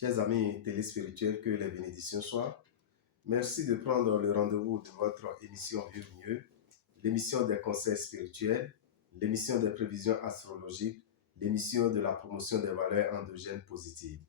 Chers amis téléspirituels, que les bénédictions soient. Merci de prendre le rendez-vous de votre émission Vivre mieux, l'émission des conseils spirituels, l'émission des prévisions astrologiques, l'émission de la promotion des valeurs endogènes positives.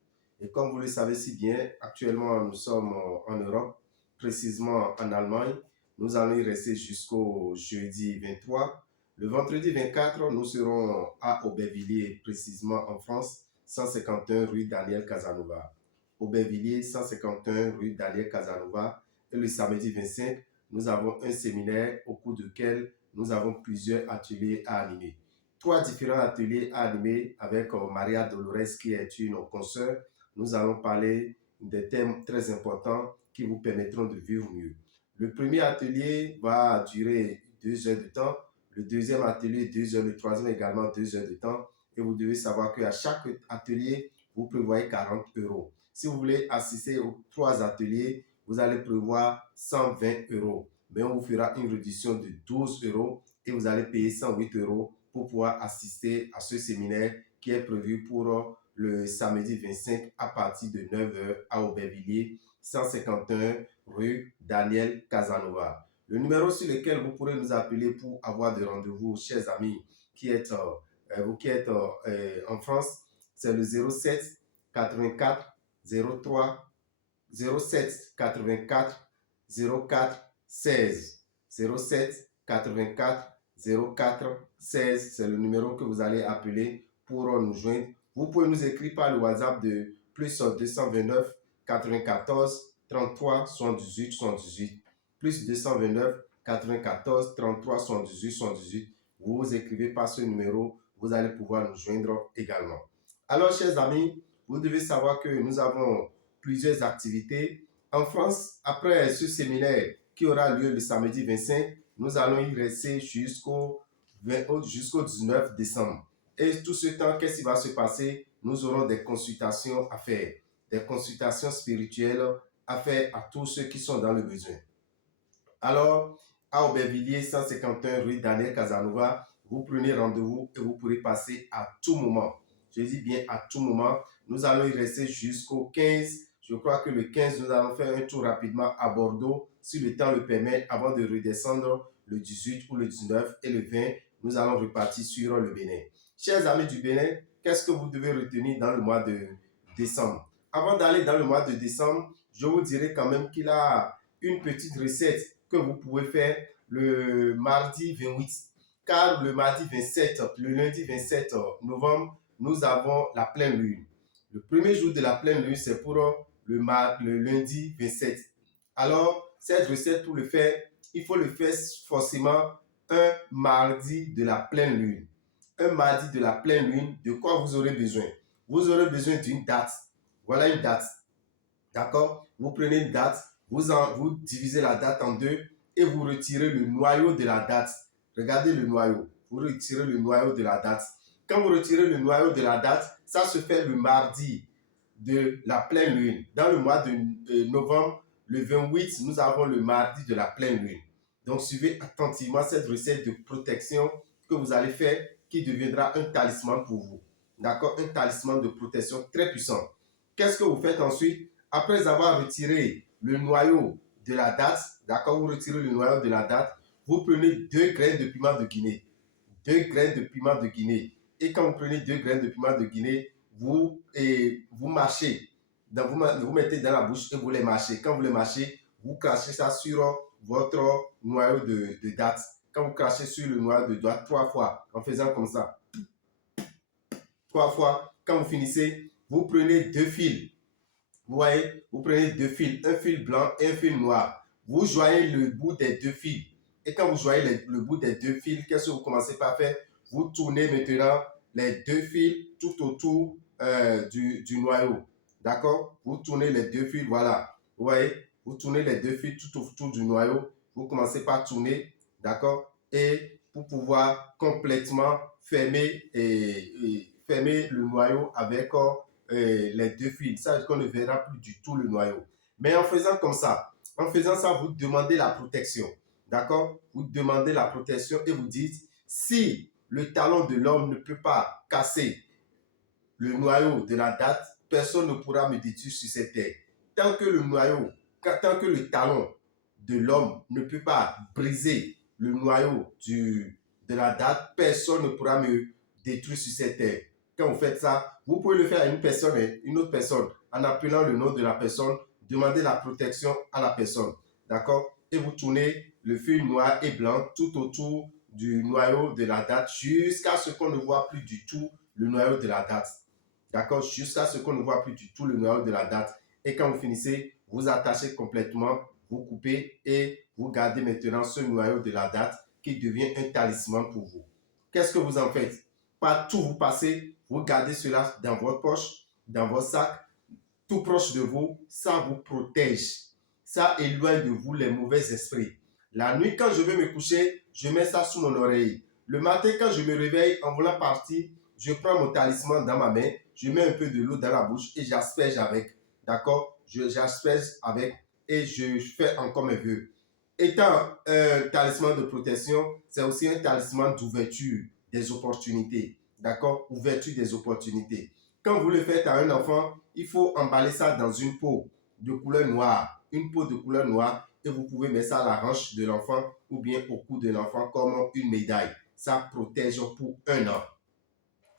Et comme vous le savez si bien, actuellement nous sommes en Europe, précisément en Allemagne. Nous allons y rester jusqu'au jeudi 23. Le vendredi 24, nous serons à Aubervilliers, précisément en France, 151 rue Daniel Casanova. Aubervilliers, 151 rue Daniel Casanova. Et le samedi 25, nous avons un séminaire au cours duquel nous avons plusieurs ateliers à animer. 3 différents ateliers à animer avec Maria Dolores qui est une consoeur. Nous allons parler des thèmes très importants qui vous permettront de vivre mieux. Le premier atelier va durer 2 heures de temps. Le deuxième atelier, 2 heures. Le troisième également, 2 heures de temps. Et vous devez savoir qu'à chaque atelier, vous prévoyez 40 euros. Si vous voulez assister aux 3 ateliers, vous allez prévoir 120 euros. Mais on vous fera une réduction de 12 euros et vous allez payer 108 euros pour pouvoir assister à ce séminaire qui est prévu pour le samedi 25 à partir de 9 h à Aubervilliers, 151 rue Daniel Casanova. Le numéro sur lequel vous pourrez nous appeler pour avoir des rendez-vous, chers amis, vous qui êtes en France, c'est le 07 84 03 07 84 04 16. 07 84 04 16, c'est le numéro que vous allez appeler pour nous joindre. Vous pouvez nous écrire par le WhatsApp de plus 229 94 33 78 78. Plus 229 94 33 78 78. Vous écrivez par ce numéro, vous allez pouvoir nous joindre également. Alors, chers amis, vous devez savoir que nous avons plusieurs activités. En France, après ce séminaire qui aura lieu le samedi 25, nous allons y rester jusqu'au 19 décembre. Et tout ce temps, qu'est-ce qui va se passer? Nous aurons des consultations à faire, des consultations spirituelles à faire à tous ceux qui sont dans le besoin. Alors, à Aubervilliers, 151 rue Daniel Casanova, vous prenez rendez-vous et vous pourrez passer à tout moment. Je dis bien à tout moment. Nous allons y rester jusqu'au 15. Je crois que le 15, nous allons faire un tour rapidement à Bordeaux, si le temps le permet, avant de redescendre le 18 ou le 19 et le 20, nous allons repartir sur le Bénin. Chers amis du Bénin, qu'est-ce que vous devez retenir dans le mois de décembre? Avant d'aller dans le mois de décembre, je vous dirai quand même qu'il y a une petite recette que vous pouvez faire le mardi 28. Car le mardi 27, le lundi 27 novembre, nous avons la pleine lune. Le premier jour de la pleine lune, c'est pour le lundi 27. Alors, cette recette, pour le faire, il faut le faire forcément un mardi de la pleine lune. Un mardi de la pleine lune, de quoi vous aurez besoin? Vous aurez besoin d'une date. Voilà une date. D'accord? Vous prenez une date, vous divisez la date en deux et vous retirez le noyau de la date. Regardez le noyau. Vous retirez le noyau de la date. Quand vous retirez le noyau de la date, ça se fait le mardi de la pleine lune. Dans le mois de novembre, le 28, nous avons le mardi de la pleine lune. Donc, suivez attentivement cette recette de protection que vous allez faire qui deviendra un talisman pour vous. D'accord? Un talisman de protection très puissant. Qu'est-ce que vous faites ensuite? Après avoir retiré le noyau de la date, d'accord, vous retirez le noyau de la date, vous prenez 2 graines de piment de Guinée. 2 graines de piment de Guinée. Et quand vous prenez 2 graines de piment de Guinée, vous mâchez. Donc vous mettez dans la bouche et vous les mâchez. Quand vous les mâchez, vous crachez ça sur votre noyau de date. Quand vous crachez sur le noyau de date 3 fois, en faisant comme ça. 3 fois. Quand vous finissez, vous prenez 2 fils. Vous voyez, vous prenez 2 fils, un fil blanc et un fil noir. Vous joignez le bout des 2 fils. Et quand vous joignez le bout des 2 fils, qu'est-ce que vous commencez par faire? Vous tournez maintenant les 2 fils tout autour du noyau. D'accord? Vous tournez les 2 fils, voilà. Vous voyez, vous tournez les 2 fils tout autour du noyau. Vous commencez par tourner, d'accord? Et pour pouvoir complètement fermer le noyau avec les 2 fils. Ça veut dire qu'on ne verra plus du tout le noyau. Mais en faisant comme ça, vous demandez la protection. D'accord? Vous demandez la protection et vous dites, si le talon de l'homme ne peut pas casser le noyau de la date, personne ne pourra me détruire sur cette terre. Tant que le noyau, tant que le talon de l'homme ne peut pas briser le noyau de la date, personne ne pourra me détruire sur cette terre. Quand vous faites ça, vous pouvez le faire à une personne et une autre personne en appelant le nom de la personne, demandez la protection à la personne. D'accord? Et vous tournez le fil noir et blanc tout autour du noyau de la date jusqu'à ce qu'on ne voit plus du tout le noyau de la date. D'accord? Jusqu'à ce qu'on ne voit plus du tout le noyau de la date. Et quand vous finissez, vous attachez complètement, vous coupez et vous gardez maintenant ce noyau de la date qui devient un talisman pour vous. Qu'est-ce que vous en faites? Partout vous passez, vous gardez cela dans votre poche, dans votre sac, tout proche de vous, ça vous protège. Ça éloigne de vous les mauvais esprits. La nuit, quand je vais me coucher, je mets ça sous mon oreille. Le matin, quand je me réveille, en voulant partir, je prends mon talisman dans ma main, je mets un peu de l'eau dans la bouche et j'asperge avec. D'accord? J'asperge avec et je fais encore mes vœux. Étant un talisman de protection, c'est aussi un talisman d'ouverture des opportunités. D'accord? Ouverture des opportunités. Quand vous le faites à un enfant, il faut emballer ça dans une peau de couleur noire. Une peau de couleur noire et vous pouvez mettre ça à la hanche de l'enfant ou bien au cou de l'enfant comme une médaille. Ça protège pour 1 an.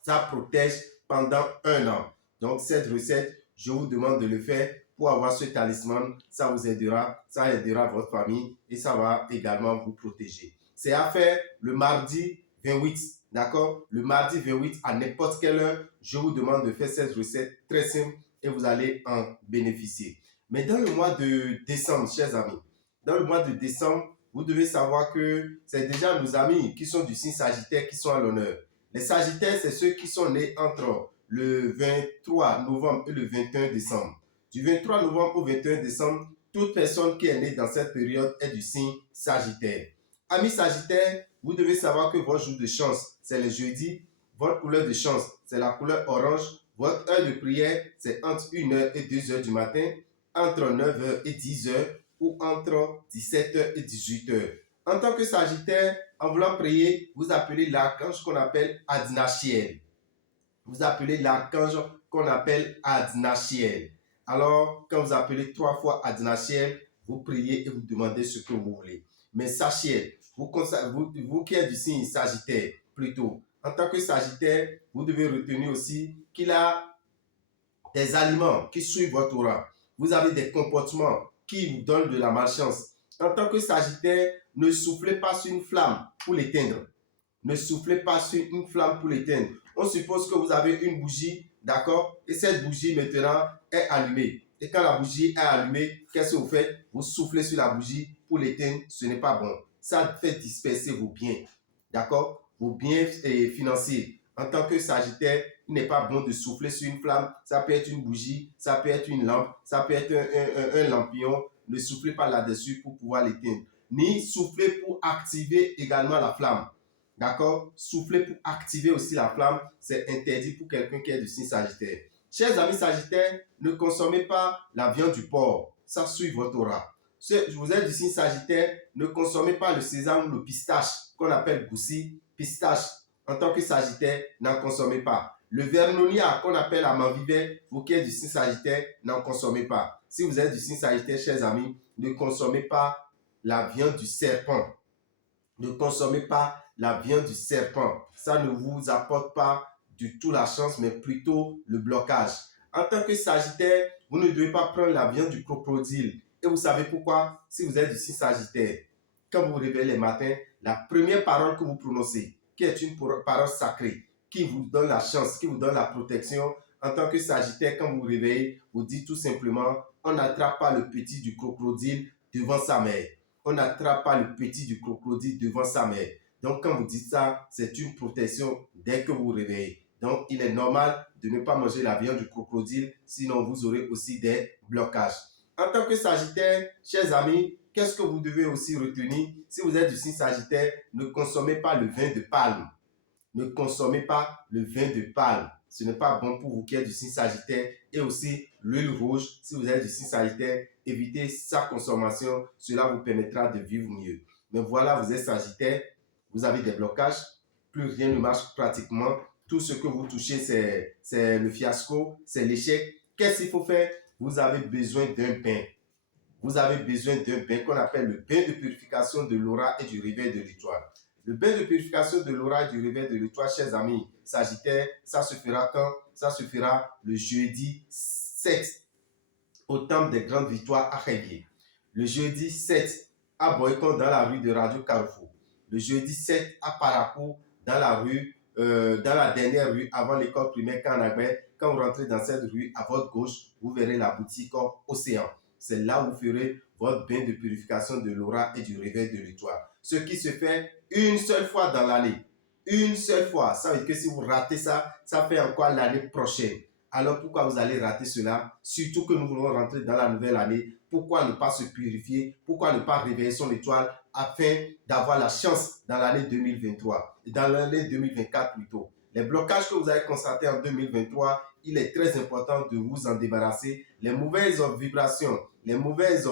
Ça protège pendant 1 an. Donc, cette recette, je vous demande de le faire pour avoir ce talisman. Ça vous aidera, ça aidera votre famille et ça va également vous protéger. C'est à faire le mardi 28, d'accord? Le mardi 28 à n'importe quelle heure, je vous demande de faire cette recette très simple et vous allez en bénéficier. Mais dans le mois de décembre, chers amis, dans le mois de décembre, vous devez savoir que c'est déjà nos amis qui sont du signe Sagittaire qui sont à l'honneur. Les Sagittaires, c'est ceux qui sont nés entre le 23 novembre et le 21 décembre. Du 23 novembre au 21 décembre, toute personne qui est née dans cette période est du signe Sagittaire. Amis Sagittaires, vous devez savoir que votre jour de chance, c'est le jeudi. Votre couleur de chance, c'est la couleur orange. Votre heure de prière, c'est entre 1h et 2h du matin, entre 9h et 10h ou entre 17h et 18h. En tant que Sagittaire, en voulant prier, vous appelez l'archange qu'on appelle Adnachiel. Vous appelez l'archange qu'on appelle Adnachiel. Alors, quand vous appelez 3 fois Adnachiel, vous priez et vous demandez ce que vous voulez. Mais sachez, vous qui êtes du signe Sagittaire, plutôt, en tant que Sagittaire, vous devez retenir aussi qu'il a des aliments qui suivent votre aura. Vous avez des comportements qui vous donnent de la malchance. En tant que Sagittaire, ne soufflez pas sur une flamme pour l'éteindre. Ne soufflez pas sur une flamme pour l'éteindre. On suppose que vous avez une bougie, d'accord? Et cette bougie maintenant est allumée. Et quand la bougie est allumée, qu'est-ce que vous faites? Vous soufflez sur la bougie pour l'éteindre. Ce n'est pas bon. Ça fait disperser vos biens, d'accord? Vos biens financiers. En tant que Sagittaire, il n'est pas bon de souffler sur une flamme. Ça peut être une bougie, ça peut être une lampe, ça peut être un lampion. Ne soufflez pas là-dessus pour pouvoir l'éteindre. Ni souffler pour activer également la flamme. D'accord? Souffler pour activer aussi la flamme, c'est interdit pour quelqu'un qui est du signe Sagittaire. Chers amis Sagittaires, ne consommez pas la viande du porc. Ça suit votre aura. Si vous êtes du signe Sagittaire, ne consommez pas le sésame ou le pistache qu'on appelle goussi, pistache. En tant que Sagittaire, n'en consommez pas. Le vernonia qu'on appelle amande-vivait, vous qui êtes du signe Sagittaire, n'en consommez pas. Si vous êtes du signe Sagittaire, chers amis, ne consommez pas la viande du serpent. Ne consommez pas la viande du serpent. Ça ne vous apporte pas du tout la chance, mais plutôt le blocage. En tant que Sagittaire, vous ne devez pas prendre la viande du crocodile. Et vous savez pourquoi? Si vous êtes du signe Sagittaire, quand vous vous réveillez les matins, la première parole que vous prononcez, qui est une parole sacrée, qui vous donne la chance, qui vous donne la protection, en tant que Sagittaire, quand vous vous réveillez, vous dites tout simplement, on n'attrape pas le petit du crocodile devant sa mère. On n'attrape pas le petit du crocodile devant sa mère. Donc, quand vous dites ça, c'est une protection dès que vous vous réveillez. Donc, il est normal de ne pas manger la viande du crocodile, sinon vous aurez aussi des blocages. En tant que Sagittaire, chers amis, qu'est-ce que vous devez aussi retenir? Si vous êtes du signe Sagittaire, ne consommez pas le vin de palme. Ne consommez pas le vin de palme. Ce n'est pas bon pour vous qui êtes du signe Sagittaire. Et aussi l'huile rouge, si vous êtes du signe Sagittaire, évitez sa consommation. Cela vous permettra de vivre mieux. Mais voilà, vous êtes Sagittaire, vous avez des blocages, plus rien ne marche pratiquement. Tout ce que vous touchez, c'est le fiasco, c'est l'échec. Qu'est-ce qu'il faut faire? Vous avez besoin d'un bain. Vous avez besoin d'un bain qu'on appelle le bain de purification de l'aura et du réveil de l'étoile. Le bain de purification de l'aura et du réveil de l'étoile, chers amis Sagittaires, ça se fera quand? Ça se fera le jeudi 7 au temple des grandes victoires à Révier. Le jeudi 7 à Boycon dans la rue de Radio Carrefour. Le jeudi 7 à Parakou dans la dernière rue avant l'école primaire Kanagbe. Quand vous rentrez dans cette rue, à votre gauche, vous verrez la boutique Océan. C'est là où vous ferez votre bain de purification de l'aura et du réveil de l'étoile. Ce qui se fait une seule fois dans l'année. Une seule fois. Ça veut dire que si vous ratez ça, ça fait encore l'année prochaine. Alors pourquoi vous allez rater cela? Surtout que nous voulons rentrer dans la nouvelle année. Pourquoi ne pas se purifier? Pourquoi ne pas réveiller son étoile afin d'avoir la chance dans l'année 2023, dans l'année 2024 plutôt. Les blocages que vous avez constatés en 2023, il est très important de vous en débarrasser. Les mauvaises vibrations, les mauvaises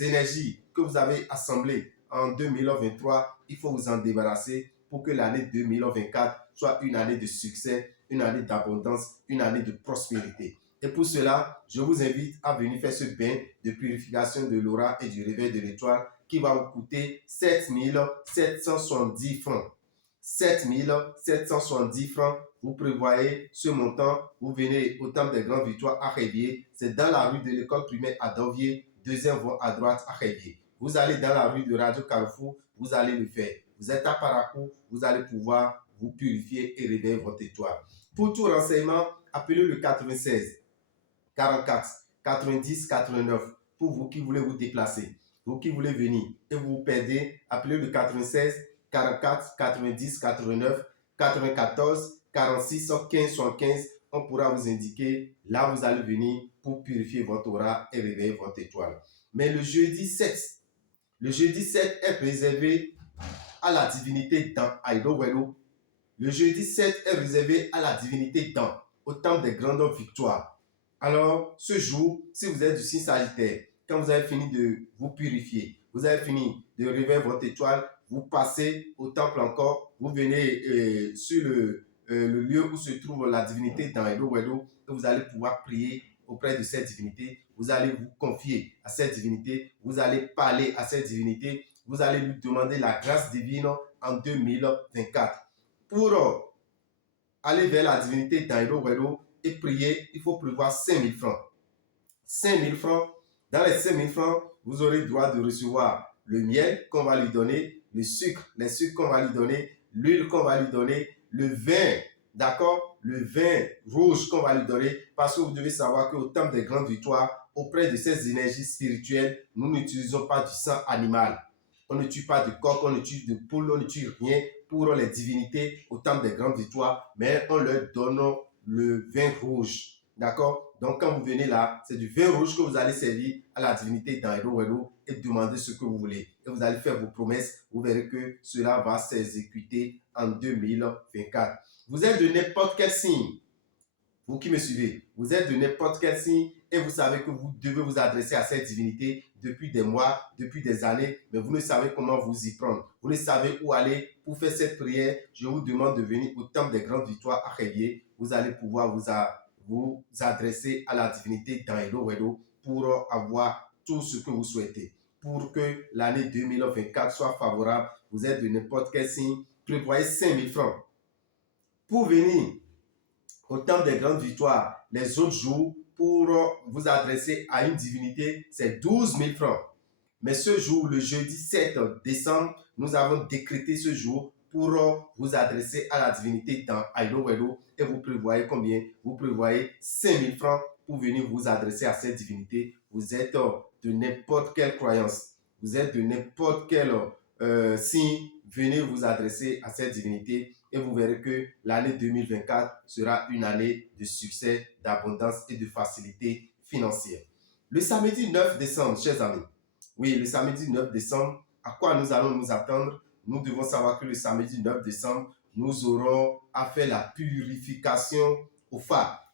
énergies que vous avez assemblées en 2023, il faut vous en débarrasser pour que l'année 2024 soit une année de succès, une année d'abondance, une année de prospérité. Et pour cela, je vous invite à venir faire ce bain de purification de l'aura et du réveil de l'étoile qui va vous coûter 7 770 francs. 7 770 francs, vous prévoyez ce montant, vous venez au temple des grandes victoires à Révier, c'est dans la rue de l'école primaire à Dovier, deuxième voie à droite à Révier. Vous allez dans la rue de Radio Carrefour, vous allez le faire. Vous êtes à Parakou, vous allez pouvoir vous purifier et réveiller votre étoile. Pour tout renseignement, appelez le 96 44 90 89 pour vous qui voulez vous déplacer. Vous qui voulez venir et vous vous perdez, appelez le 96 44 90 89 94 46 15 75. On pourra vous indiquer là où vous allez venir pour purifier votre aura et réveiller votre étoile. Mais le jeudi 7 est réservé à la divinité dans Aido Welo. Le jeudi 7 est réservé à la divinité dans, au temple des grandes victoires. Alors, ce jour, si vous êtes du signe Sagittaire, quand vous avez fini de vous purifier, vous avez fini de réveiller votre étoile, vous passez au temple encore, vous venez sur le lieu où se trouve la divinité dans Edo Wedo, et vous allez pouvoir prier auprès de cette divinité, vous allez vous confier à cette divinité, vous allez parler à cette divinité, vous allez lui demander la grâce divine en 2024. Pour aller vers la divinité dans Edo Wedo et prier, il faut prévoir 5 000 francs. 5 000 francs. Dans les 5 000 francs, vous aurez le droit de recevoir le miel qu'on va lui donner, le sucre, les sucres qu'on va lui donner, l'huile qu'on va lui donner, le vin, d'accord? Le vin rouge qu'on va lui donner, parce que vous devez savoir qu'au temple des grandes victoires, auprès de ces énergies spirituelles, nous n'utilisons pas du sang animal. On ne tue pas de coq, on ne tue de poule, on ne tue rien pour les divinités au temple des grandes victoires, mais on leur donne le vin rouge. D'accord? Donc, quand vous venez là, c'est du vin rouge que vous allez servir à la divinité dans Edo Wedo et demander ce que vous voulez. Et vous allez faire vos promesses. Vous verrez que cela va s'exécuter en 2024. Vous êtes de n'importe quel signe. Vous qui me suivez, vous êtes de n'importe quel signe et vous savez que vous devez vous adresser à cette divinité depuis des mois, depuis des années, mais vous ne savez comment vous y prendre. Vous ne savez où aller pour faire cette prière. Je vous demande de venir au temple des grandes victoires à Révier. Vous allez pouvoir vous adresser à la divinité dans Edo Wedo pour avoir tout ce que vous souhaitez. Pour que l'année 2024 soit favorable, vous êtes de n'importe quel signe, prévoyez 5 000 francs. Pour venir au temple des grandes victoires, les autres jours, pour vous adresser à une divinité, c'est 12 000 francs. Mais ce jour, le jeudi 7 décembre, nous avons décrété ce jour pour vous adresser à la divinité dans Aido Wedo et vous prévoyez combien? Vous prévoyez 5 000 francs pour venir vous adresser à cette divinité. Vous êtes de n'importe quelle croyance, vous êtes de n'importe quel signe, venez vous adresser à cette divinité et vous verrez que l'année 2024 sera une année de succès, d'abondance et de facilité financière. Le samedi 9 décembre, chers amis, oui, le samedi 9 décembre, à quoi nous allons nous attendre? Nous devons savoir que le samedi 9 décembre, nous aurons à faire la purification au phare.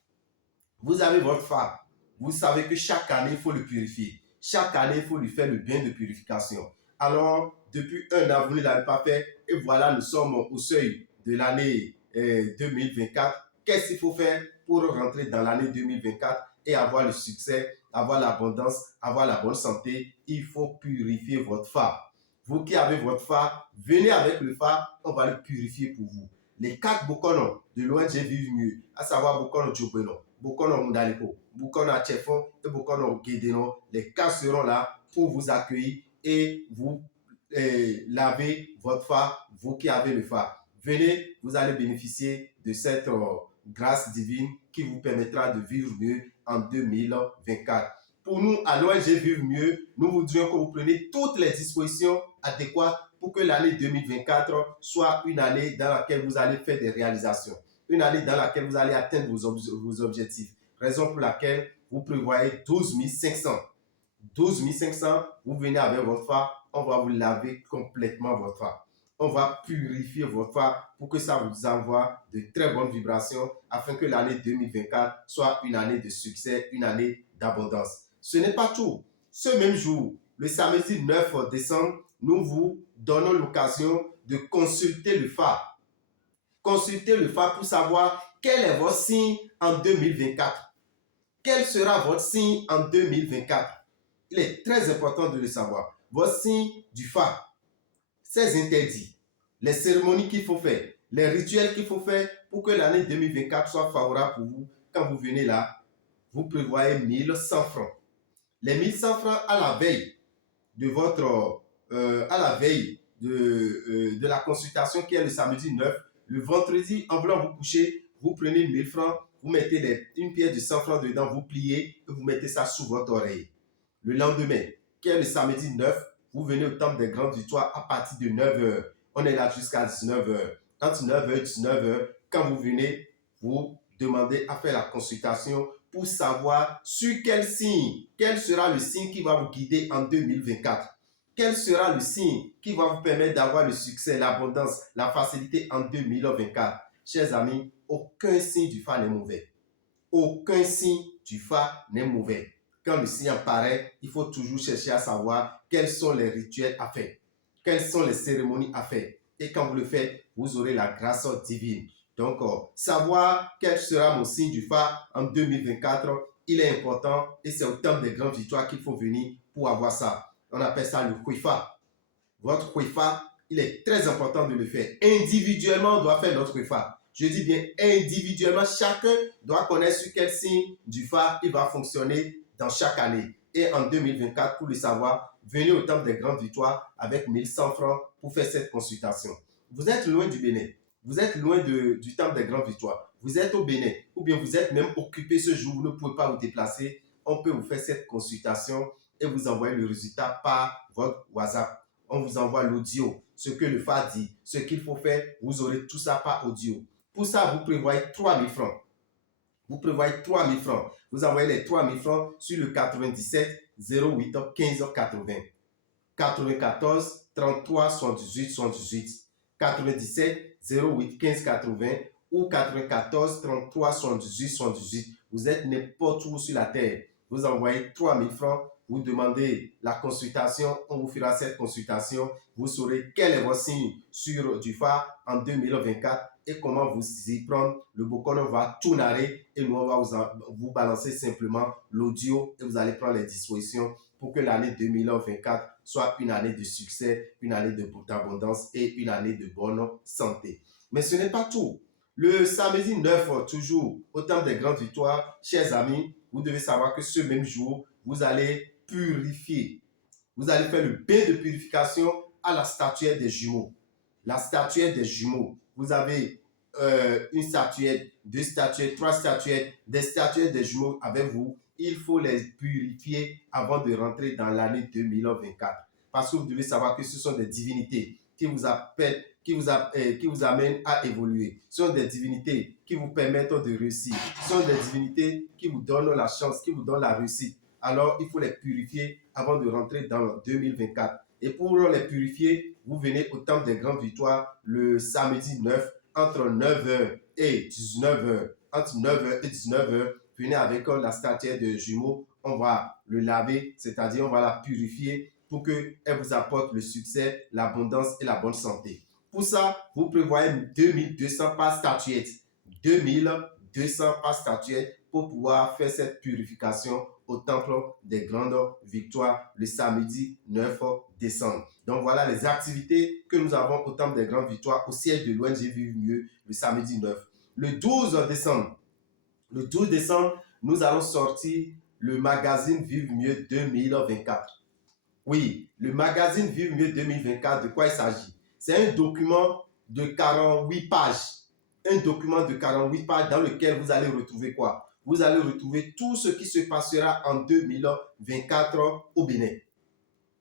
Vous avez votre phare. Vous savez que chaque année, il faut le purifier. Chaque année, il faut lui faire le bain de purification. Alors, depuis un an, vous ne l'avez pas fait et voilà, nous sommes au seuil de l'année 2024. Qu'est-ce qu'il faut faire? pour rentrer dans l'année 2024 et avoir le succès, avoir l'abondance, avoir la bonne santé. Il faut purifier votre phare. Vous qui avez votre phare, venez avec le phare, on va le purifier pour vous. Les 4 Bokono de l'ONG Vive Mieux, à savoir Bokono Djobeno, Bokono Moudaliko, Bokono Achefon et Bokono Guédeno, les 4 seront là pour vous accueillir et vous laver votre phare, vous qui avez le phare. Venez, vous allez bénéficier de cette grâce divine qui vous permettra de vivre mieux en 2024. Pour nous, à l'ONG Vivre Mieux, nous voudrions que vous preniez toutes les dispositions adéquates pour que l'année 2024 soit une année dans laquelle vous allez faire des réalisations, une année dans laquelle vous allez atteindre vos objectifs. Raison pour laquelle vous prévoyez 12 500. 12 500, vous venez avec votre phare, on va vous laver complètement votre phare. On va purifier votre phare pour que ça vous envoie de très bonnes vibrations afin que l'année 2024 soit une année de succès, une année d'abondance. Ce n'est pas tout. Ce même jour, le samedi 9 décembre, nous vous donnons l'occasion de consulter le phare. Consultez le phare pour savoir quel est votre signe en 2024. Quel sera votre signe en 2024? Il est très important de le savoir. Votre signe du phare, ses interdits, les cérémonies qu'il faut faire, les rituels qu'il faut faire pour que l'année 2024 soit favorable pour vous. Quand vous venez là, vous prévoyez 1100 francs. Les 1100 francs à la veille de de la consultation qui est le samedi 9, le vendredi, en voulant vous coucher, vous prenez 1000 francs, vous mettez une pièce de 100 francs dedans, vous pliez et vous mettez ça sous votre oreille. Le lendemain, qui est le samedi 9, vous venez au temple des grandes victoires à partir de 9h. On est là jusqu'à 19h. Entre 9h et 19h, quand vous venez, vous demandez à faire la consultation pour savoir sur quel signe, quel sera le signe qui va vous guider en 2024. Quel sera le signe qui va vous permettre d'avoir le succès, l'abondance, la facilité en 2024. Chers amis, aucun signe du phare n'est mauvais. Aucun signe du phare n'est mauvais. Quand le signe apparaît, il faut toujours chercher à savoir quels sont les rituels à faire, quelles sont les cérémonies à faire. Et quand vous le faites, vous aurez la grâce divine. Donc, savoir quel sera mon signe du phare en 2024, il est important et c'est au temple des grandes victoires qu'il faut venir pour avoir ça. On appelle ça le Khouifa. Votre Khouifa, il est très important de le faire. Individuellement, on doit faire notre Khouifa. Je dis bien individuellement, chacun doit connaître sur quel signe du phare il va fonctionner dans chaque année. Et en 2024, pour le savoir, venez au temple des grandes victoires avec 1100 francs pour faire cette consultation. Vous êtes loin du Bénin. Vous êtes loin du temple des grandes victoires. Vous êtes au Bénin ou bien vous êtes même occupé ce jour, vous ne pouvez pas vous déplacer. On peut vous faire cette consultation et vous envoyer le résultat par votre WhatsApp. On vous envoie l'audio, ce que le phare dit, ce qu'il faut faire, vous aurez tout ça par audio. Pour ça, vous prévoyez 3 000 francs. Vous prévoyez 3 000 francs. Vous envoyez les 3 000 francs sur le 97 08 15 80. 94 33 78 78. 97 08 15 80 ou 94 33 78 78. Vous êtes n'importe où sur la terre. Vous envoyez 3 000 francs. Vous demandez la consultation, on vous fera cette consultation. Vous saurez quel est votre signe sur du phare en 2024 et comment vous y prendre. Le Bokono va tout narrer et nous on va vous balancer simplement l'audio et vous allez prendre les dispositions pour que l'année 2024 soit une année de succès, une année d'abondance et une année de bonne santé. Mais ce n'est pas tout. Le samedi 9, toujours au temple des grandes victoires, chers amis, vous devez savoir que ce même jour, vous allez purifier. Vous allez faire le bain de purification à la statuette des jumeaux. La statuette des jumeaux. Vous avez une statuette, 2 statuettes, 3 statuettes, des statuettes des jumeaux avec vous. Il faut les purifier avant de rentrer dans l'année 2024. Parce que vous devez savoir que ce sont des divinités qui vous appellent, qui vous amènent à évoluer. Ce sont des divinités qui vous permettent de réussir. Ce sont des divinités qui vous donnent la chance, qui vous donnent la réussite. Alors, il faut les purifier avant de rentrer dans 2024. Et pour les purifier, vous venez au temple des grandes victoires le samedi 9 entre 9h et 19h. Entre 9h et 19h, venez avec la statuette de jumeaux. On va le laver, c'est-à-dire on va la purifier pour qu'elle vous apporte le succès, l'abondance et la bonne santé. Pour ça, vous prévoyez 2200 par statuette. 2200 200 pas statuettes pour pouvoir faire cette purification au temple des grandes victoires le samedi 9 décembre. Donc voilà les activités que nous avons au temple des grandes victoires au siège de l'ONG Vive Mieux le samedi 9. Le 12 décembre, nous allons sortir le magazine Vive Mieux 2024. Oui, le magazine Vive Mieux 2024, de quoi il s'agit? C'est un document de 48 pages. Un document de 48 pages dans lequel vous allez retrouver quoi? Vous allez retrouver tout ce qui se passera en 2024 au Bénin.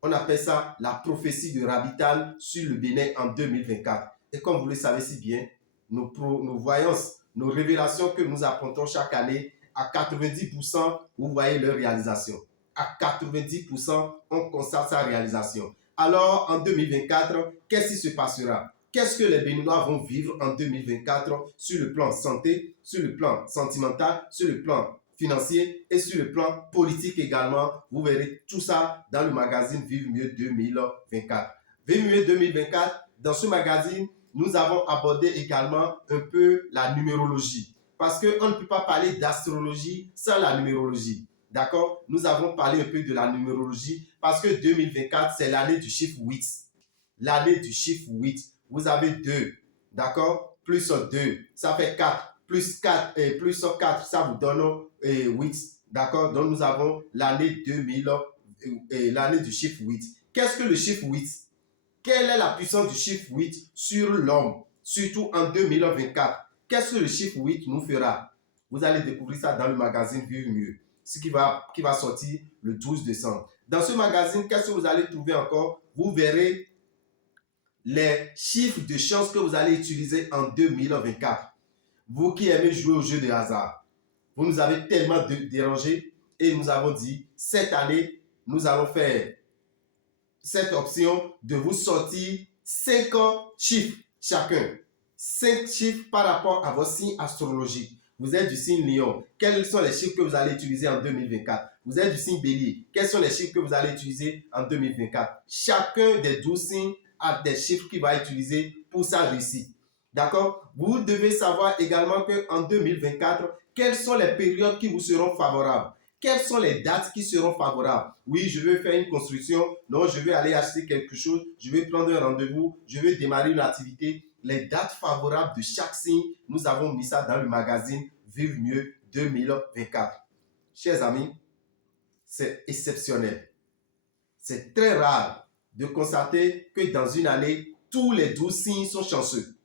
On appelle ça la prophétie de Rabital sur le Bénin en 2024. Et comme vous le savez si bien, nos voyances, nos révélations que nous apportons chaque année, à 90%, vous voyez leur réalisation. À 90%, on constate sa réalisation. Alors, en 2024, qu'est-ce qui se passera? Qu'est-ce que les Béninois vont vivre en 2024 sur le plan santé, sur le plan sentimental, sur le plan financier et sur le plan politique également? Vous verrez tout ça dans le magazine Vive Mieux 2024. Vive Mieux 2024, dans ce magazine, nous avons abordé également un peu la numérologie. Parce qu'on ne peut pas parler d'astrologie sans la numérologie. D'accord? Nous avons parlé un peu de la numérologie parce que 2024, c'est l'année du chiffre 8. L'année du chiffre 8. Vous avez 2, d'accord? Plus 2, ça fait 4. Plus 4, et plus 4, ça vous donne 8. D'accord? Donc nous avons l'année 2000, l'année du chiffre 8. Qu'est-ce que le chiffre 8? Quelle est la puissance du chiffre 8 sur l'homme, surtout en 2024? Qu'est-ce que le chiffre 8 nous fera? Vous allez découvrir ça dans le magazine Vive Mieux, ce qui va sortir le 12 décembre. Dans ce magazine, qu'est-ce que vous allez trouver encore? Vous verrez les chiffres de chance que vous allez utiliser en 2024. Vous qui aimez jouer au jeu de hasard, vous nous avez tellement dérangé et nous avons dit, cette année, nous allons faire cette option de vous sortir 5 chiffres chacun. 5 chiffres par rapport à vos signes astrologiques. Vous êtes du signe Lion. Quels sont les chiffres que vous allez utiliser en 2024? Vous êtes du signe Bélier. Quels sont les chiffres que vous allez utiliser en 2024? Chacun des 12 signes a des chiffres qu'il va utiliser pour sa réussite. D'accord? Vous devez savoir également qu'en 2024, quelles sont les périodes qui vous seront favorables? Quelles sont les dates qui seront favorables? Oui, je veux faire une construction. Non, je vais aller acheter quelque chose. Je vais prendre un rendez-vous. Je vais démarrer une activité. Les dates favorables de chaque signe, nous avons mis ça dans le magazine Vive Mieux 2024. Chers amis, c'est exceptionnel. C'est très rare de constater que dans une année, tous les 12 signes sont chanceux.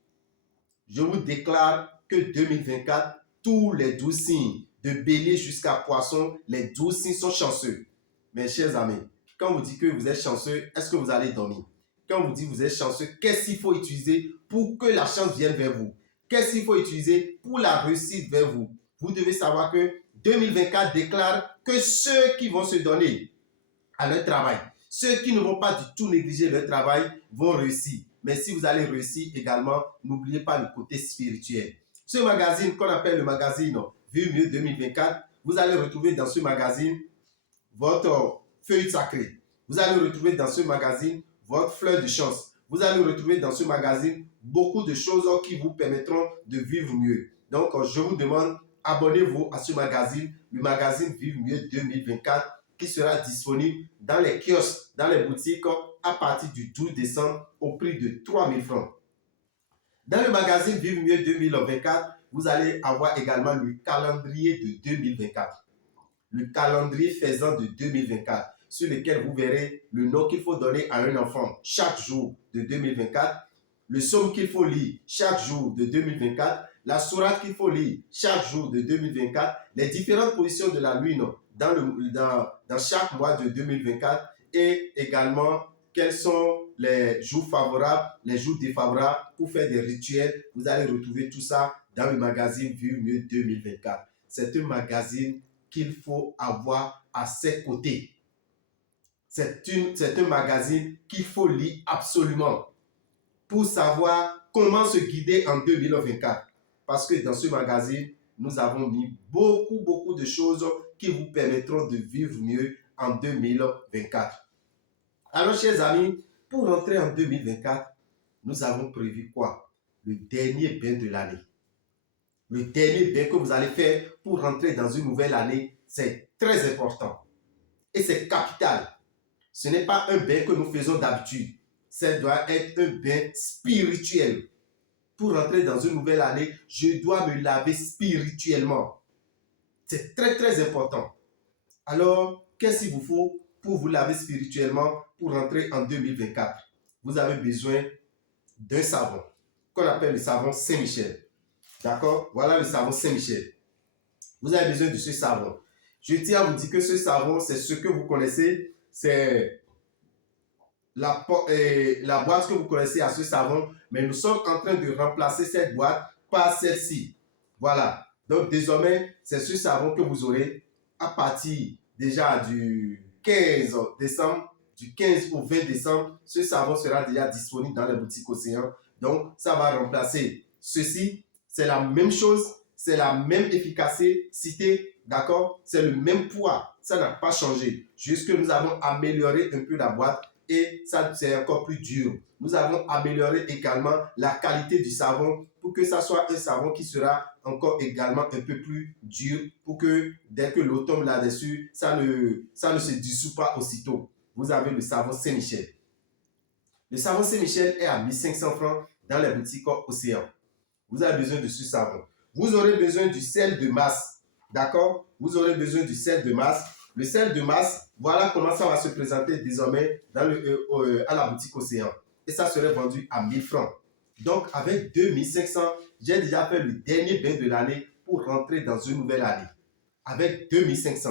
Je vous déclare que 2024, tous les 12 signes, de Bélier jusqu'à Poisson, les 12 signes sont chanceux. Mes chers amis, quand on vous dit que vous êtes chanceux, est-ce que vous allez dormir? Quand on vous dit que vous êtes chanceux, qu'est-ce qu'il faut utiliser pour que la chance vienne vers vous? Qu'est-ce qu'il faut utiliser pour la réussite vers vous? Vous devez savoir que 2024 déclare que ceux qui vont se donner à leur travail, ceux qui ne vont pas du tout négliger leur travail, vont réussir. Mais si vous allez réussir également, n'oubliez pas le côté spirituel. Ce magazine qu'on appelle le magazine Vive Mieux 2024, vous allez retrouver dans ce magazine votre feuille sacrée. Vous allez retrouver dans ce magazine votre fleur de chance. Vous allez retrouver dans ce magazine beaucoup de choses qui vous permettront de vivre mieux. Donc, je vous demande, abonnez-vous à ce magazine, le magazine Vive Mieux 2024, qui sera disponible dans les kiosques, dans les boutiques à partir du 12 décembre au prix de 3 000 francs. Dans le magazine Vive Mieux 2024, vous allez avoir également le calendrier de 2024. Le calendrier faisant de 2024, sur lequel vous verrez le nom qu'il faut donner à un enfant chaque jour de 2024, le psaume qu'il faut lire chaque jour de 2024, la sourate qu'il faut lire chaque jour de 2024, les différentes positions de la lune dans chaque mois de 2024 et également quels sont les jours favorables, les jours défavorables pour faire des rituels. Vous allez retrouver tout ça dans le magazine Vive Mieux 2024. C'est un magazine qu'il faut avoir à ses côtés. C'est un magazine qu'il faut lire absolument pour savoir comment se guider en 2024. Parce que dans ce magazine, nous avons mis beaucoup de choses qui vous permettront de vivre mieux en 2024. Alors, chers amis, pour rentrer en 2024, nous avons prévu quoi? Le dernier bain de l'année. Le dernier bain que vous allez faire pour rentrer dans une nouvelle année, c'est très important. Et c'est capital. Ce n'est pas un bain que nous faisons d'habitude. Ça doit être un bain spirituel. Pour rentrer dans une nouvelle année, je dois me laver spirituellement. C'est très, très important. Alors, qu'est-ce qu'il vous faut pour vous laver spirituellement pour rentrer en 2024? Vous avez besoin d'un savon qu'on appelle le savon Saint-Michel. D'accord? Voilà le savon Saint-Michel. Vous avez besoin de ce savon. Je tiens à vous dire que ce savon, c'est ce que vous connaissez. C'est la boîte que vous connaissez à ce savon. Mais nous sommes en train de remplacer cette boîte par celle-ci. Voilà. Donc, désormais, c'est ce savon que vous aurez à partir déjà du 15 décembre. Du 15 au 20 décembre, ce savon sera déjà disponible dans les boutiques Océan. Donc, ça va remplacer ceci. C'est la même chose, c'est la même efficacité, d'accord? C'est le même poids, ça n'a pas changé. Juste que nous avons amélioré un peu la boîte et ça, c'est encore plus dur. Nous avons amélioré également la qualité du savon pour que ça soit un savon qui sera encore également un peu plus dur pour que dès que l'eau tombe là-dessus, ça ne se dissout pas aussitôt. Vous avez le savon Saint-Michel. Le savon Saint-Michel est à 1500 francs dans les boutiques Océan. Vous avez besoin de ce savon. Vous aurez besoin du sel de masse. D'accord? Vous aurez besoin du sel de masse. Le sel de masse, voilà comment ça va se présenter désormais dans à la boutique Océan. Et ça serait vendu à 1000 francs. Donc, avec 2500, j'ai déjà fait le dernier bain de l'année pour rentrer dans une nouvelle année. Avec 2500.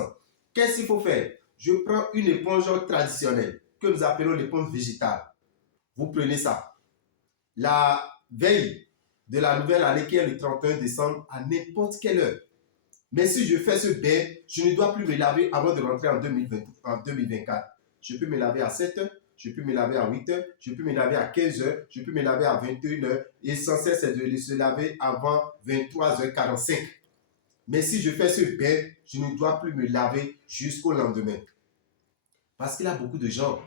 Qu'est-ce qu'il faut faire? Je prends une éponge traditionnelle que nous appelons l'éponge végétale. Vous prenez ça. La veille de la nouvelle année qui est le 31 décembre à n'importe quelle heure. Mais si je fais ce bain, je ne dois plus me laver avant de rentrer en 2024. Je peux me laver à 7 heures, je peux me laver à 8 heures, je peux me laver à 15 heures, je peux me laver à 21 heures. L'essentiel, c'est de se laver avant 23h45. Mais si je fais ce bain, je ne dois plus me laver jusqu'au lendemain. Parce qu'il y a beaucoup de gens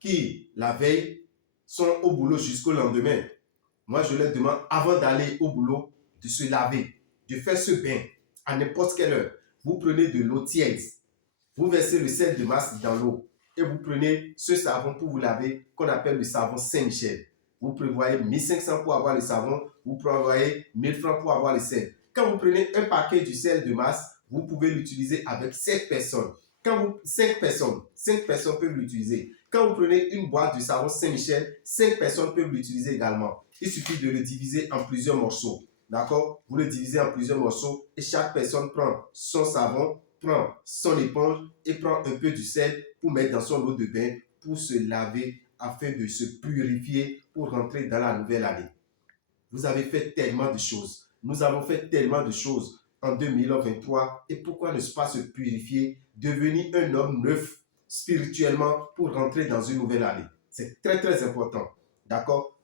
qui, la veille, sont au boulot jusqu'au lendemain. Moi, je leur demande, avant d'aller au boulot, de se laver, de faire ce bain à n'importe quelle heure. Vous prenez de l'eau tiède, vous versez le sel de masse dans l'eau et vous prenez ce savon pour vous laver qu'on appelle le savon Saint-Michel. Vous prévoyez 1500 pour avoir le savon, vous prévoyez 1000 francs pour avoir le sel. Quand vous prenez un paquet du sel de masse, vous pouvez l'utiliser avec 7 personnes. 5 personnes peuvent l'utiliser. Quand vous prenez une boîte de savon Saint-Michel, 5 personnes peuvent l'utiliser également. Il suffit de le diviser en plusieurs morceaux. D'accord? Vous le divisez en plusieurs morceaux et chaque personne prend son savon, prend son éponge et prend un peu du sel pour mettre dans son eau de bain pour se laver afin de se purifier pour rentrer dans la nouvelle année. Vous avez fait tellement de choses. Nous avons fait tellement de choses en 2023 et pourquoi ne pas se purifier, devenir un homme neuf spirituellement pour rentrer dans une nouvelle année? C'est très très important. D'accord?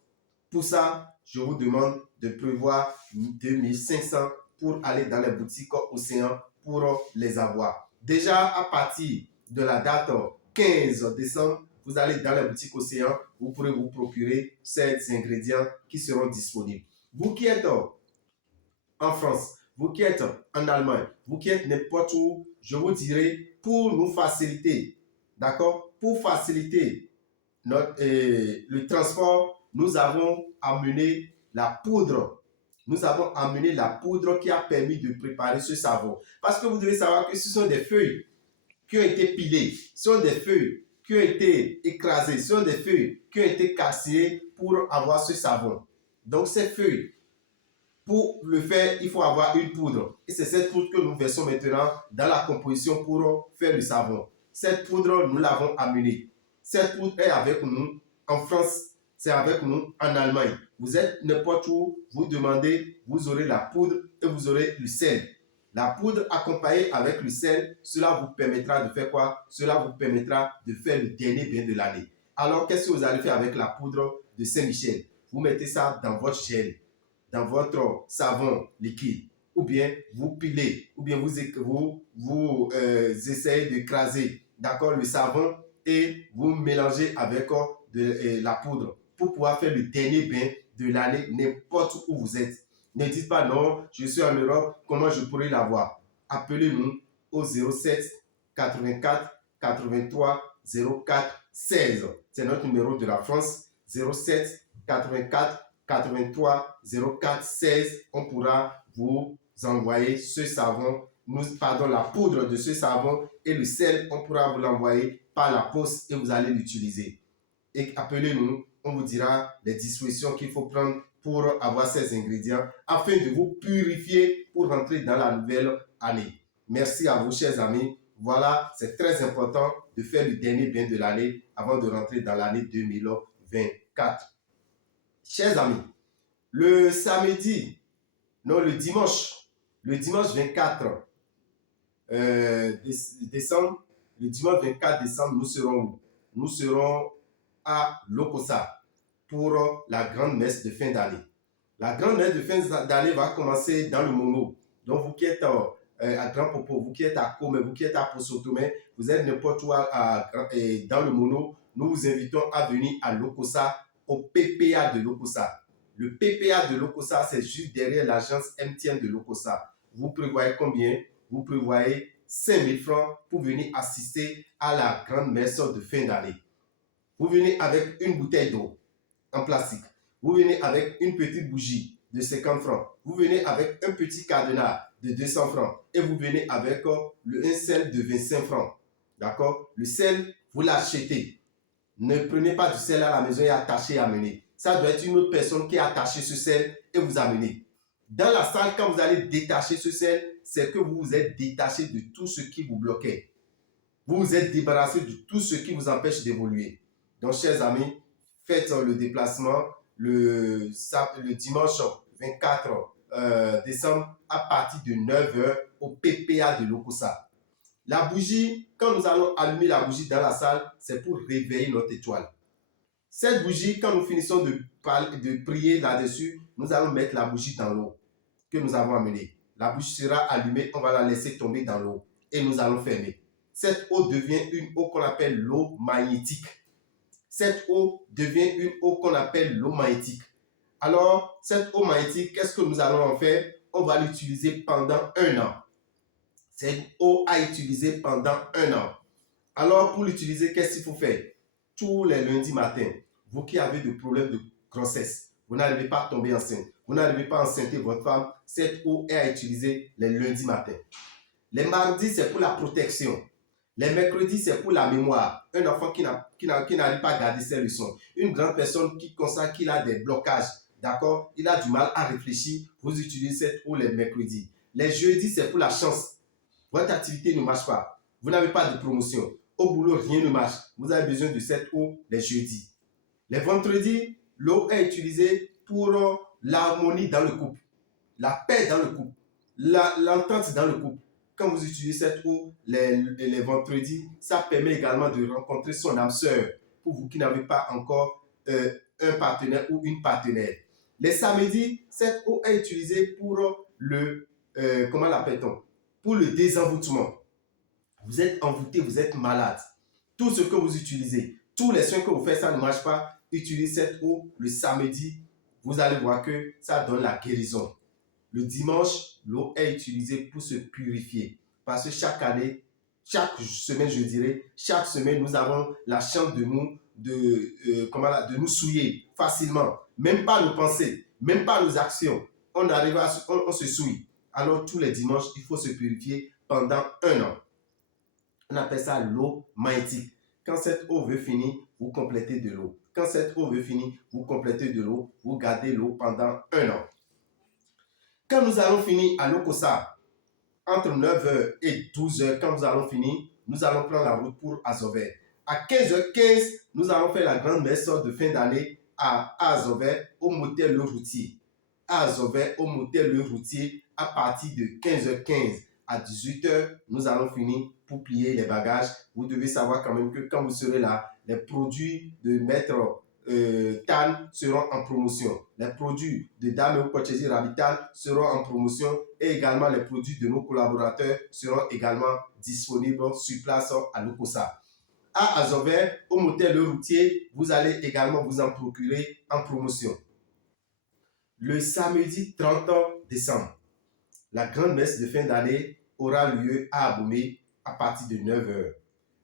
Pour ça, je vous demande de prévoir 2500 pour aller dans les boutiques Océan pour les avoir. Déjà, à partir de la date 15 décembre, vous allez dans les boutiques Océan, vous pourrez vous procurer ces ingrédients qui seront disponibles. Vous qui êtes en France, vous qui êtes en Allemagne, vous qui êtes n'importe où, je vous dirai pour nous faciliter, d'accord, pour faciliter le transport, nous avons amené la poudre. Nous avons amené la poudre qui a permis de préparer ce savon. Parce que vous devez savoir que ce sont des feuilles qui ont été pilées, ce sont des feuilles qui ont été écrasées, ce sont des feuilles qui ont été cassées pour avoir ce savon. Donc ces feuilles, pour le faire, il faut avoir une poudre. Et c'est cette poudre que nous versons maintenant dans la composition pour faire le savon. Cette poudre, nous l'avons amenée. Cette poudre est avec nous en France, c'est avec nous en Allemagne. Vous êtes n'importe où, vous demandez, vous aurez la poudre et vous aurez le sel. La poudre accompagnée avec le sel, cela vous permettra de faire quoi? Cela vous permettra de faire le dernier bain de l'année. Alors, qu'est-ce que vous allez faire avec la poudre de Saint-Michel? Vous mettez ça dans votre gel, dans votre savon liquide, ou bien vous pilez, ou bien vous essayez d'écraser, d'accord, le savon et vous mélangez avec la poudre pour pouvoir faire le dernier bain de l'année n'importe où vous êtes. Ne dites pas non, je suis en Europe, comment je pourrais l'avoir? Appelez-nous au 07 84 83 04 16. C'est notre numéro de la France. 07 84 83 04 16. On pourra vous envoyer ce savon, la poudre de ce savon et le sel, on pourra vous l'envoyer par la poste et vous allez l'utiliser. Et appelez-nous, on vous dira les dispositions qu'il faut prendre pour avoir ces ingrédients afin de vous purifier pour rentrer dans la nouvelle année. Merci à vous, chers amis. Voilà, c'est très important de faire le dernier bain de l'année avant de rentrer dans l'année 2024. Chers amis, le dimanche 24 décembre, nous serons où? Nous serons à Lokossa pour la grande messe de fin d'année. La grande messe de fin d'année va commencer dans le Mono. Donc, vous qui êtes à Grand Popo, vous qui êtes à Kome, vous qui êtes à Posotomé, vous êtes n'importe où dans le Mono, nous vous invitons à venir à Lokossa, au PPA de Lokossa. Le PPA de Lokossa, c'est juste derrière l'agence MTN de Lokossa. Vous prévoyez combien? Vous prévoyez 5 000 francs pour venir assister à la grande messe de fin d'année. Vous venez avec une bouteille d'eau en plastique. Vous venez avec une petite bougie de 50 francs. Vous venez avec un petit cadenas de 200 francs. Et vous venez avec un sel de 25 francs. D'accord? Le sel, vous l'achetez. Ne prenez pas du sel à la maison et attachez et amenez. Ça doit être une autre personne qui a attaché ce sel et vous amenez. Dans la salle, quand vous allez détacher ce sel, c'est que vous vous êtes détaché de tout ce qui vous bloquait. Vous vous êtes débarrassé de tout ce qui vous empêche d'évoluer. Donc, chers amis, faites le déplacement le dimanche 24 décembre à partir de 9h au PPA de Lokossa. La bougie, quand nous allons allumer la bougie dans la salle, c'est pour réveiller notre étoile. Cette bougie, quand nous finissons de prier là-dessus, nous allons mettre la bougie dans l'eau que nous avons amenée. La bougie sera allumée, on va la laisser tomber dans l'eau et nous allons fermer. Cette eau devient une eau qu'on appelle l'eau magnétique. Cette eau devient une eau qu'on appelle l'eau magnétique. Alors, cette eau magnétique, qu'est-ce que nous allons en faire? On va l'utiliser pendant 1 an. C'est une eau à utiliser pendant 1 an. Alors, pour l'utiliser, qu'est-ce qu'il faut faire? Tous les lundis matins, vous qui avez des problèmes de grossesse, vous n'arrivez pas à tomber enceinte, vous n'arrivez pas à enceinter votre femme, cette eau est à utiliser les lundis matins. Les mardis, c'est pour la protection. Les mercredis, c'est pour la mémoire. Un enfant qui n'arrive pas à garder ses leçons. Une grande personne qui constate qu'il a des blocages. D'accord? Il a du mal à réfléchir. Vous utilisez cette eau les mercredis. Les jeudis, c'est pour la chance. Votre activité ne marche pas. Vous n'avez pas de promotion. Au boulot, rien ne marche. Vous avez besoin de cette eau les jeudis. Les vendredis, l'eau est utilisée pour l'harmonie dans le couple. La paix dans le couple. L'entente dans le couple. Quand vous utilisez cette eau les vendredis, ça permet également de rencontrer son âme sœur pour vous qui n'avez pas encore un partenaire ou une partenaire. Les samedis, cette eau est utilisée pour comment l'appelle-t-on? Pour le désenvoûtement. Vous êtes envoûté, vous êtes malade. Tout ce que vous utilisez, tous les soins que vous faites, ça ne marche pas. Utilisez cette eau le samedi. Vous allez voir que ça donne la guérison. Le dimanche, l'eau est utilisée pour se purifier. Parce que chaque année, chaque semaine, je dirais, chaque semaine, nous avons la chance de nous souiller facilement. Même pas nos pensées, même pas nos actions. On se souille. Alors, tous les dimanches, il faut se purifier pendant 1 an. On appelle ça l'eau magnétique. Quand cette eau veut finir, vous complétez de l'eau. Quand cette eau veut finir, vous complétez de l'eau. Vous gardez l'eau pendant 1 an. Quand nous allons finir à Lokossa, entre 9h et 12h, quand nous allons finir, nous allons prendre la route pour Azover. À 15h15, nous allons faire la grande messe de fin d'année à Azover, au motel Le Routier. À Azover, au motel Le Routier, à partir de 15h15 à 18h, nous allons finir pour plier les bagages. Vous devez savoir quand même que quand vous serez là, les produits de Maître TAN seront en promotion. Les produits de Dame ou Pochesi Rabital seront en promotion et également les produits de nos collaborateurs seront également disponibles sur place à Lokossa. À Azover, au motel Le Routier, vous allez également vous en procurer en promotion. Le samedi 30 décembre, la grande messe de fin d'année aura lieu à Abomey à partir de 9 h.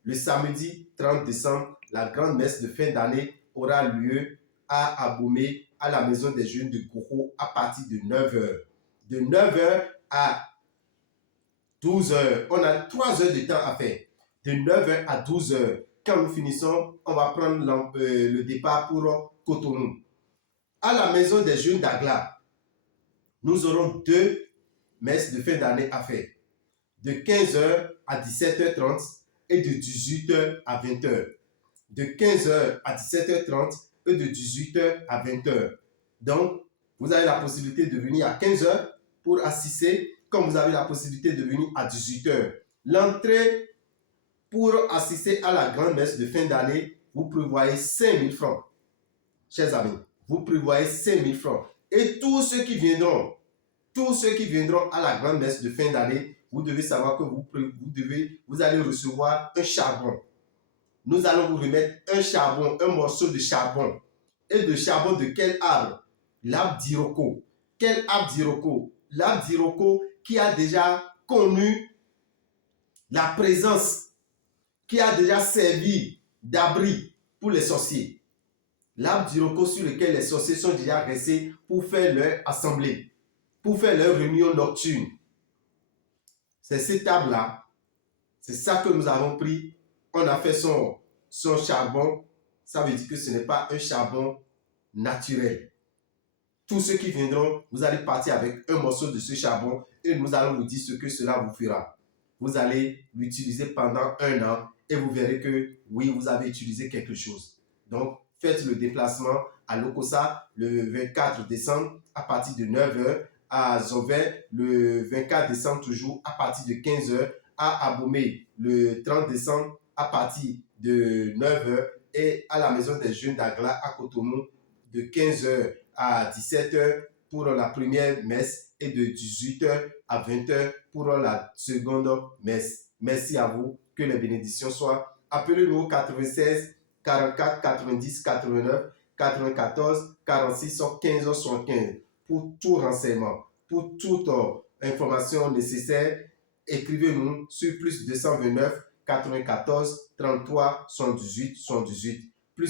Le samedi 30 décembre, la grande messe de fin d'année aura lieu à Abomey, à la maison des jeunes de Goro à partir de 9 h. De 9 h à 12 h. On a 3 heures de temps à faire. De 9 h à 12 h. Quand nous finissons, on va prendre le départ pour Cotonou. À la maison des jeunes d'Agla, nous aurons 2 messes de fin d'année à faire. De 15 h à 17 h 30 et de 18 h à 20 h. De 15 h à 17 h 30 et de 18 h à 20 h. Donc, vous avez la possibilité de venir à 15 h pour assister, comme vous avez la possibilité de venir à 18 h. L'entrée pour assister à la grande messe de fin d'année, vous prévoyez 5 000 francs. Chers amis, vous prévoyez 5 000 francs. Et tous ceux qui viendront à la grande messe de fin d'année, vous devez savoir que vous allez recevoir un charbon. Nous allons vous remettre un charbon, un morceau de charbon. Et de charbon de quel arbre? L'arbre d'Iroko. Quel arbre d'Iroko? L'arbre d'Iroko qui a déjà connu la présence, qui a déjà servi d'abri pour les sorciers. L'arbre d'Iroko sur lequel les sorciers sont déjà restés pour faire leur assemblée, pour faire leur réunion nocturne. C'est cet arbre-là, c'est ça que nous avons pris. On a fait son charbon. Ça veut dire que ce n'est pas un charbon naturel. Tous ceux qui viendront, vous allez partir avec un morceau de ce charbon et nous allons vous dire ce que cela vous fera. Vous allez l'utiliser pendant 1 an et vous verrez que oui, vous avez utilisé quelque chose. Donc, faites le déplacement à Lokossa le 24 décembre à partir de 9 h, à Zovet le 24 décembre toujours à partir de 15 h, à Abomey le 30 décembre à partir de 9 h et à la maison des jeunes d'Agla à Cotonou de 15 h à 17 h pour la première messe et de 18 h à 20 h pour la seconde messe. Merci à vous, que les bénédictions soient. Appelez-nous au 96 44 90 89 94 46 15 75 pour tout renseignement, pour toute information nécessaire. Écrivez-nous sur +229 94 33 78 78.